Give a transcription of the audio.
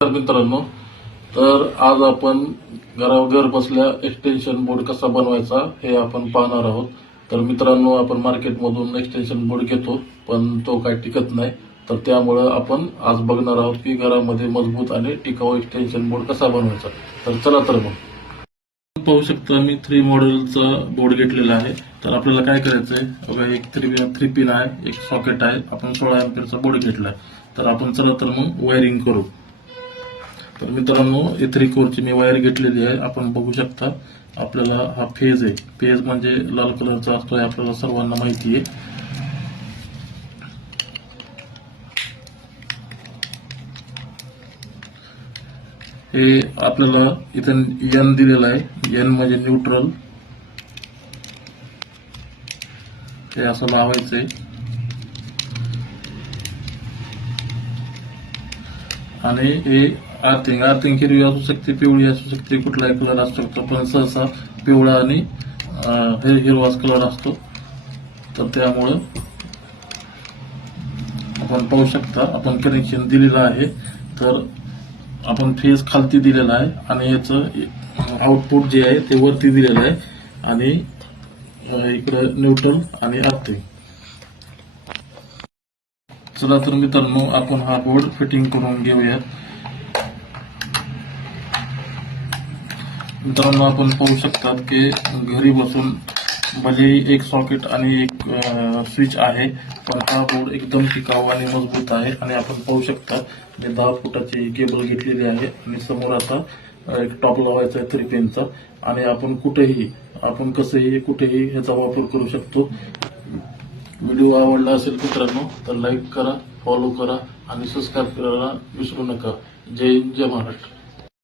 तर मित्रांनो, तर आज आपण घर बसल्या एक्सटेन्शन बोर्ड कसा बनवायचा हे आपण पाहणार आहोत. तर मित्रांनो, आपण मार्केटमधून एक्सटेन्शन बोर्ड घेतो पण तो काही टिकत नाही. तर त्यामुळं आपण आज बघणार आहोत की घरामध्ये मजबूत आणि टिकाऊ एक्सटेन्शन बोर्ड कसा बनवायचा. तर चला तर मग पाहू शकता मी 3 मॉडेलचा बोर्ड घेतलेला आहे. तर आपल्याला काय करायचंय, बघा एक 3 पिन आहे, एक सॉकेट आहे. आपण 16 एम्पियरचा बोर्ड घेतलाय. तर आपण चला तर मग वायरिंग करू. तर मित्रांनो, A3 कोरची मी वायर घेतलेली आहे. आपण बघू शकता आपल्याला हा फेज आहे. फेज म्हणजे लाल कलरचा असतो हे आपल्याला सर्वांना माहिती आहे. हे आपल्याला इथे N दिलेला आहे. N म्हणजे न्यूट्रल. हे असं लावायचंय आणि हे अर्थिंग हिरवी असू शकते, पिवळी असू शकते, कुठलाही कलर असू शकतो, पण सहसा पिवळा आणि हिरवाच कलर असतो. तर त्यामुळं आपण पाहू शकता आपण कनेक्शन दिलेलं आहे. तर आपण फेज खालती दिलेला आहे आणि याचं आउटपुट जे आहे ते वरती दिलेलं आहे आणि इकडे न्यूट्रल आणि अर्थिंग. चला तर मित्रांनो, आपण हा बोर्ड फिटिंग करून घेऊया. मित्रांनो, आपण पाहू शकता की घरी बसून भले एक सॉकेट आणि एक स्विच आहे, पण हा बोर्ड एकदम टिकाऊ आणि मजबूत आहे. आणि आपण पाहू शकता मी 10 फुटाची केबल घेतलेली आहे आणि समोर आता एक टॉप लावायचा आहे 3 पिनचा. आणि आपण कुठेही, आपण कसंही कुठेही ह्याचा वापर करू शकतो. व्हिडिओ आवडला असेल मित्रांनो तर लाईक करा, फॉलो करा आणि सबस्क्राईब करायला विसरू नका. जय हिंद, जय महाराष्ट्र.